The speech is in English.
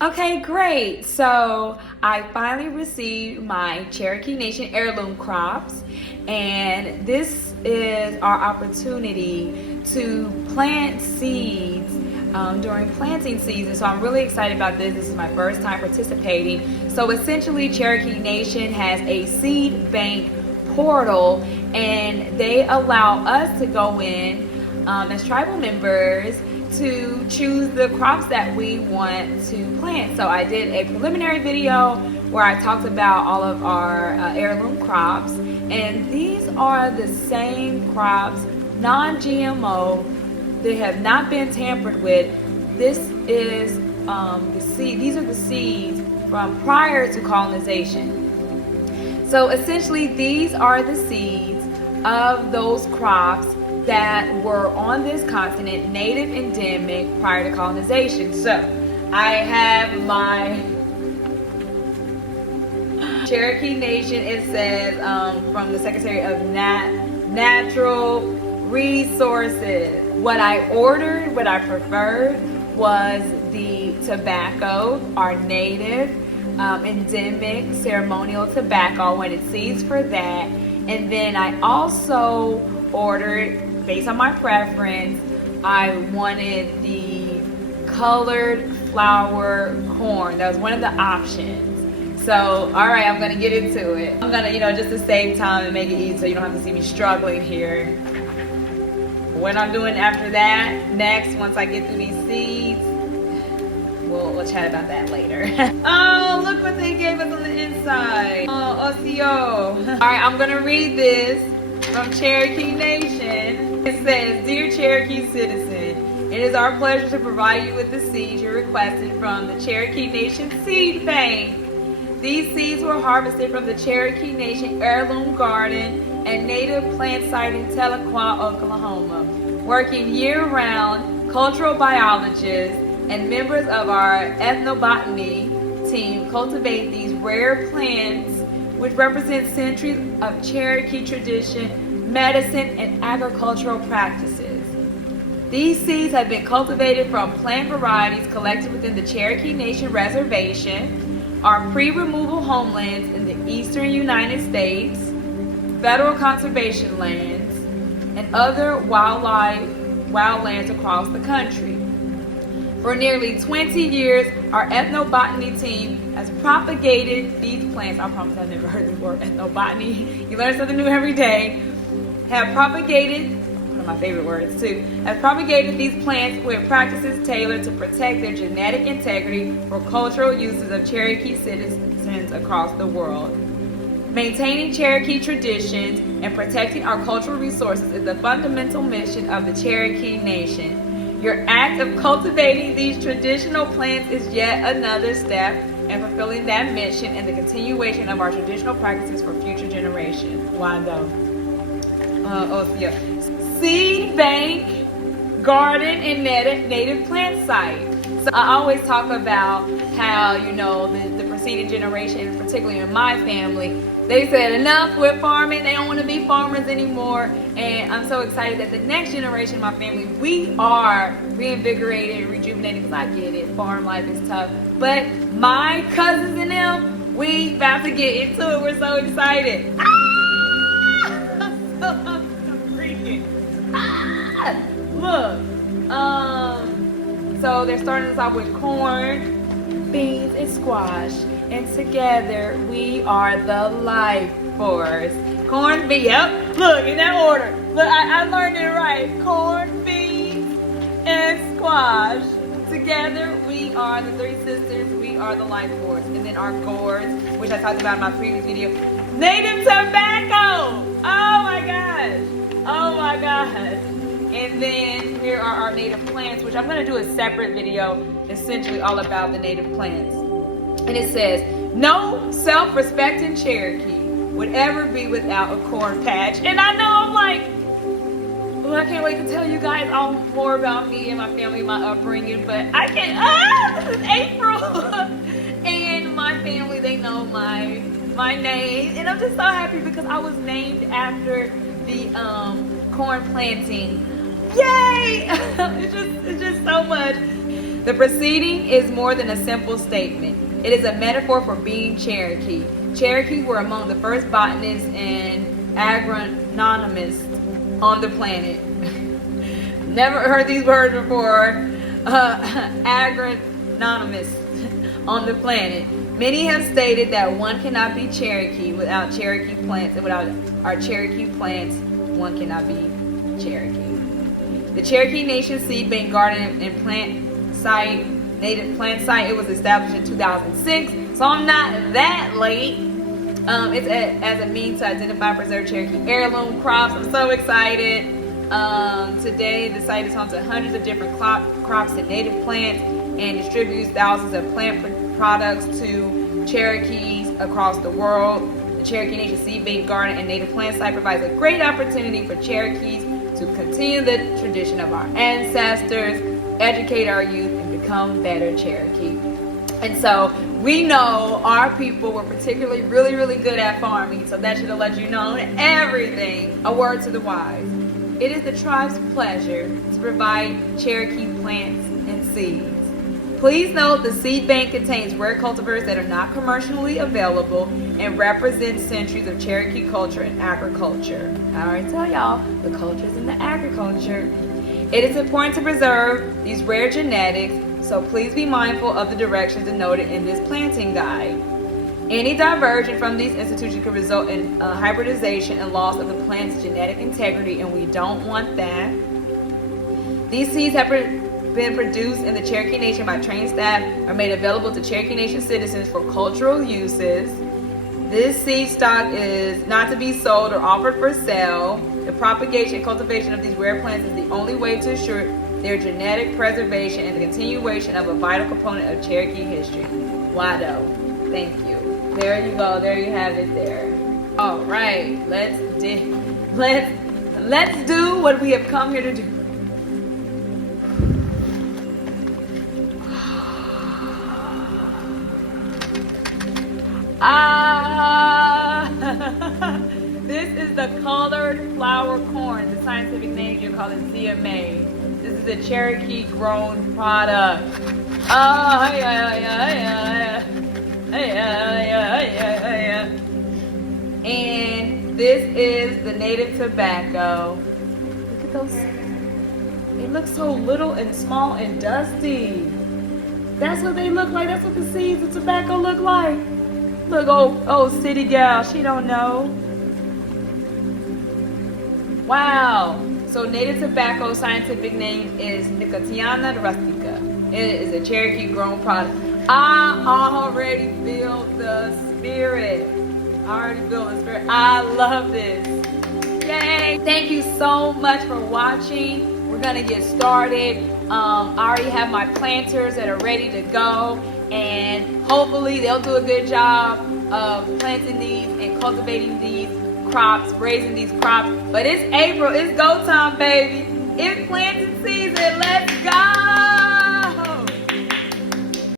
Okay, great. So I finally received my Cherokee Nation heirloom crops, and this is our opportunity to plant seeds during planting season. So I'm really excited about this. This is my first time participating. So essentially, Cherokee Nation has a seed bank portal, and they allow us to go in as tribal members to choose the crops that we want to plant. So I did a preliminary video where I talked about all of our heirloom crops, and these are the same crops, non-GMO. They have not been tampered with. This is the seed. These are the seeds from prior to colonization. So essentially, these are the seeds of those crops that were on this continent, native endemic, prior to colonization. So I have my Cherokee Nation. It says from the Secretary of Natural Resources. What I ordered, what I preferred, was the tobacco, our native endemic ceremonial tobacco. I wanted seeds for that. And then I also ordered, based on my preference, I wanted the colored flour corn. That was one of the options. So, all right, I'm gonna get into it. I'm gonna, just to save time and make it easy so you don't have to see me struggling here. What I'm doing after that, next, once I get through these seeds, we'll chat about that later. Oh, look what they gave us on the inside. Oh, OCO. All right, I'm gonna read this from Cherokee Nation. It says, "Dear Cherokee citizen, it is our pleasure to provide you with the seeds you requested from the Cherokee Nation Seed Bank. These seeds were harvested from the Cherokee Nation Heirloom Garden and native plant site in Tahlequah, Oklahoma. Working year-round, cultural biologists and members of our ethnobotany team cultivate these rare plants which represent centuries of Cherokee tradition, medicine, and agricultural practices. These seeds have been cultivated from plant varieties collected within the Cherokee Nation Reservation, our pre-removal homelands in the eastern United States, federal conservation lands, and other wildlands across the country. For nearly 20 years, our ethnobotany team has propagated these plants. I promise I've never heard the word ethnobotany. You learn something new every day. Have propagated, one of my favorite words too, have propagated these plants with practices tailored to protect their genetic integrity for cultural uses of Cherokee citizens across the world. Maintaining Cherokee traditions and protecting our cultural resources is the fundamental mission of the Cherokee Nation. Your act of cultivating these traditional plants is yet another step in fulfilling that mission and the continuation of our traditional practices for future generations." Wando. Seed bank, garden, and native plant site. So I always talk about how, the preceding generations, particularly in my family, they said enough with farming. They don't want to be farmers anymore. And I'm so excited that the next generation of my family, we are reinvigorated and rejuvenated, because I get it. Farm life is tough. But my cousins and them, we about to get into it. We're so excited. I'm freaking. Look. So they're starting us off with corn, beans, and squash. And together, we are the life force. Corn, beans, yep, look, in that order. Look, I learned it right. Corn, beans, and squash. Together, we are the three sisters. We are the life force. And then our gourds, which I talked about in my previous video. Native tobacco! Oh my gosh! Oh my gosh! And then here are our native plants, which I'm going to do a separate video, essentially all about the native plants. And it says, "No self-respecting Cherokee would ever be without a corn patch." And I know I'm like, well, I can't wait to tell you guys all more about me and my family, my upbringing, but I can't, this is April. And my family, they know my name. And I'm just so happy because I was named after the corn planting. Yay! It's just so much. The proceeding is more than a simple statement. It is a metaphor for being Cherokee. Cherokees were among the first botanists and agronomists on the planet. Never heard these words before. Agronomists on the planet. Many have stated that one cannot be Cherokee without Cherokee plants, and without our Cherokee plants, one cannot be Cherokee. The Cherokee Nation Seed Bank Garden and Plant Site, Native Plant Site, it was established in 2006, so I'm not that late. It's as a means to identify and preserve Cherokee heirloom crops. I'm so excited. Today, the site is home to hundreds of different crops and native plants, and distributes thousands of plant products to Cherokees across the world. The Cherokee Nation Seed Bank Garden and Native Plant Site provides a great opportunity for Cherokees to continue the tradition of our ancestors, educate our youth, and become better Cherokee. And so we know our people were particularly really good at farming, so that should have let you know everything. A word to the wise. It is the tribe's pleasure to provide Cherokee plants and seeds. Please note the seed bank contains rare cultivars that are not commercially available and represent centuries of Cherokee culture and agriculture. I already tell y'all, the culture's in the agriculture. It is important to preserve these rare genetics, so please be mindful of the directions denoted in this planting guide. Any diversion from these institutions could result in hybridization and loss of the plant's genetic integrity, and we don't want that. These seeds have been produced in the Cherokee Nation by trained staff, are made available to Cherokee Nation citizens for cultural uses. This seed stock is not to be sold or offered for sale. The propagation and cultivation of these rare plants is the only way to ensure their genetic preservation and the continuation of a vital component of Cherokee history. Wado. Thank you. There you go. There you have it there. All right. Let's do what we have come here to do. This is the colored flower corn. The scientific name, you call it ZMA. This is a Cherokee grown product. And this is the native tobacco. Look at those. It looks so little and small and dusty. That's what they look like. That's what the seeds of tobacco look like. Look, oh, city gal, she don't know. Wow. So native tobacco scientific name is Nicotiana rustica. It is a Cherokee grown product. I already feel the spirit. I love this. Yay. Thank you so much for watching. We're gonna get started. I already have my planters that are ready to go, and hopefully they'll do a good job of planting these and cultivating these crops, raising these crops. But it's April, it's go time, baby. It's planting season, let's go.